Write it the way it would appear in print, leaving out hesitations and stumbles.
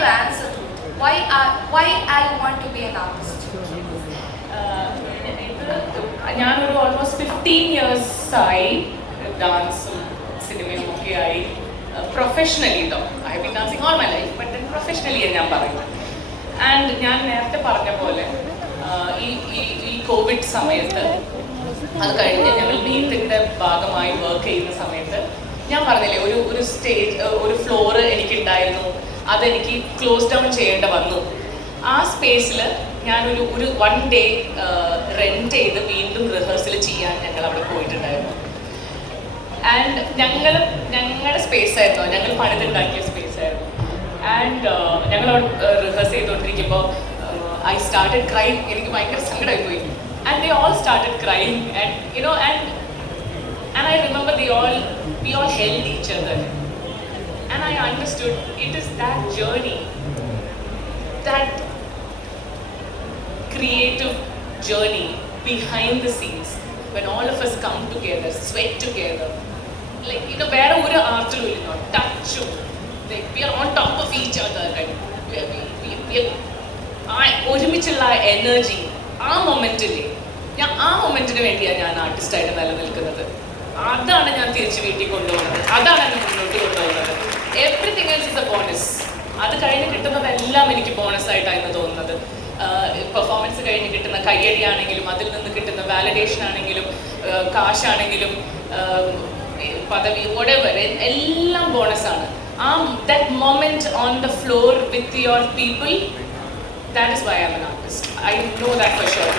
give answer to it. Why I want to be an artist? ഞാനൊരു almost 15 years-ആയി ഡാൻസും സിനിമയും ഒക്കെ ആയി പ്രൊഫഷണലി കേട്ടോ. I have been dancing all my life, but then professionally ഞാൻ പറയുന്നത്. ആൻഡ് ഞാൻ നേരത്തെ പറഞ്ഞ പോലെ ഈ കോവിഡ് സമയത്ത് അത് കഴിഞ്ഞ് ഞങ്ങൾ മീറ്റിൻ്റെ ഭാഗമായി വർക്ക് ചെയ്യുന്ന സമയത്ത് ഞാൻ പറഞ്ഞില്ലേ ഒരു സ്റ്റേജ് ഒരു ഫ്ലോറ് എനിക്കുണ്ടായിരുന്നു, അതെനിക്ക് ക്ലോസ് ഡൗൺ ചെയ്യേണ്ട വന്നു. ആ സ്പേസിൽ ഞാനൊരു 1 day റെൻറ്റ് ചെയ്ത് വീണ്ടും റിഹേഴ്സൽ ചെയ്യാൻ ഞങ്ങൾ അവിടെ പോയിട്ടുണ്ടായിരുന്നു. ആൻഡ് ഞങ്ങളുടെ സ്പേസ് ആയിരുന്നു, ഞങ്ങൾ പണിതുണ്ടാക്കിയ സ്പേസ് ആയിരുന്നു. ആൻഡ് ഞങ്ങൾ റിഹേഴ്സ് ചെയ്തുകൊണ്ടിരിക്കുമ്പോൾ ഐ സ്റ്റാർട്ടഡ് ക്രൈം. എനിക്ക് ഭയങ്കര സങ്കടമായി പോയി. And they all started crime and you know and I remember we all held each other, and I understood it is that journey, that creative journey behind the scenes, when all of us come together, sweat together, like where oru artlu illo touch, like we are on top of each other, right? we ഒരുമിച്ചുള്ള energy ആ മൊമെന്റില് ആ മൊമെന്റിന് വേണ്ടിയാണ് ഞാൻ ആർട്ടിസ്റ്റായിട്ട് നിലനിൽക്കുന്നത്. അതാണ് ഞാൻ തിരിച്ച് വീട്ടിൽ കൊണ്ടുപോകുന്നത്, അതാണ് എന്നെ മുന്നോട്ട് കൊണ്ടുപോകുന്നത്. Everything else is A bonus. അത് കഴിഞ്ഞ് കിട്ടുന്നതെല്ലാം എനിക്ക് ബോണസ് ആയിട്ടാണ് തോന്നുന്നത്. പെർഫോമൻസ് കഴിഞ്ഞ് കിട്ടുന്ന കയ്യടിയാണെങ്കിലും, അതിൽ നിന്ന് കിട്ടുന്ന വാലിഡേഷൻ ആണെങ്കിലും, കാശാണെങ്കിലും, പദവി, whatever, എല്ലാം ബോണസാണ്. That moment on the floor with your people, that is why I'm an artist. I know that for sure.